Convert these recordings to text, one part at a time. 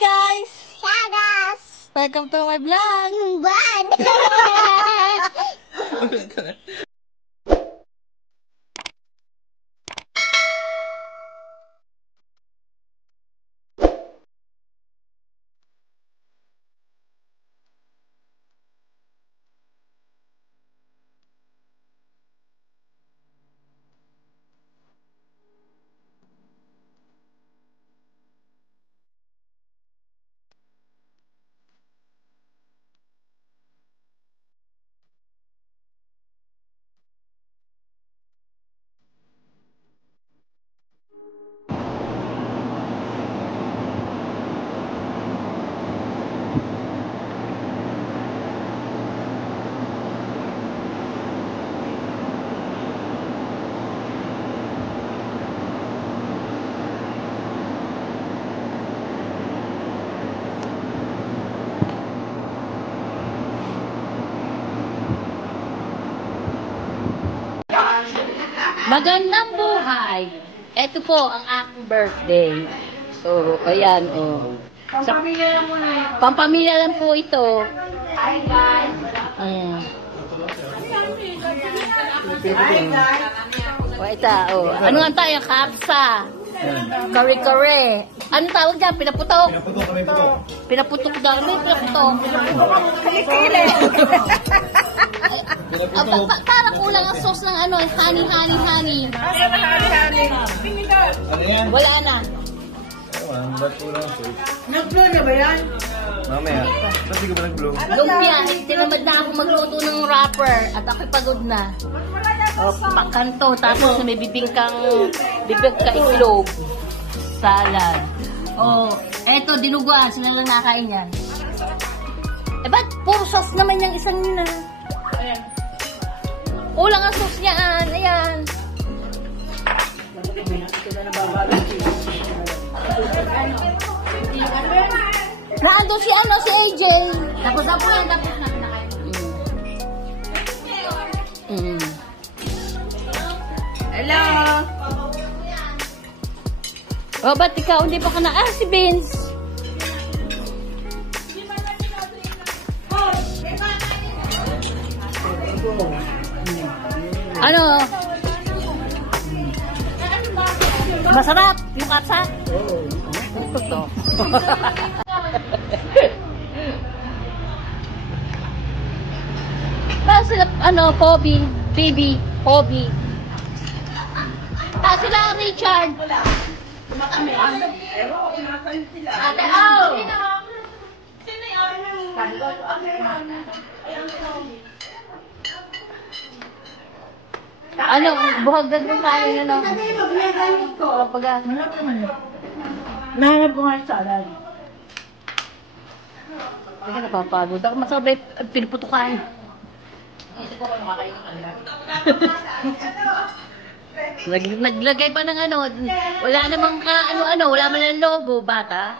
guys! Shagas! Welcome to my vlog! Bad! Magandang buhay! Ito po ang aking birthday. So, ayan, oh. Pampamilya lang muna yun. Pampamilya lang po ito. Hi, guys! O, ito, oh. Ano nga tayo? Kapsa. Kare-kare. Ano tawag dyan? Pinaputok? Pinaputok daw. Ano yung pinaputok? Parang kulang ang sauce ng ano, honey. Wala na. Ba't kulang ang sauce? Nag-blow na ba yan? Mamaya. Ba't di ka ba nag-blow? Lumpia. Tinamad na ako magluto ng wrapper. At ako'y pagod na. O, pakanto. Tapos may bibingka itlog. Salad. O, eto, dinuguan. Sila lang nakain yan. Eh, ba't puro sauce naman yung isang yun ah? Kulang ang sauce niyan. Ayan. Naando si AJ. Tapos na. Hello! Oh, ba't ikaw hindi pa ka na? Si Vince. Ano? Masarap yung kapsa? Oo. Ito. Sila, Poby. Sila Richard. Ate, Sino ano, buhagdag ng kanin, ano? Pag Nahanap ko nga yung salad. Hindi ka napapagod. Ako masabay piniputukan. Naglagay pa ng ano. Wala namang wala man ng logo, bata.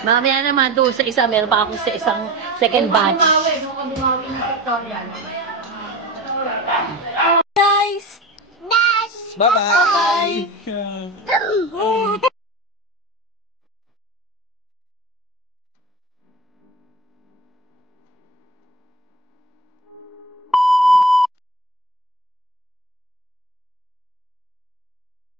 Mamaya naman doon sa isa, meron pa ako sa isang second batch. Guys! Bye-bye!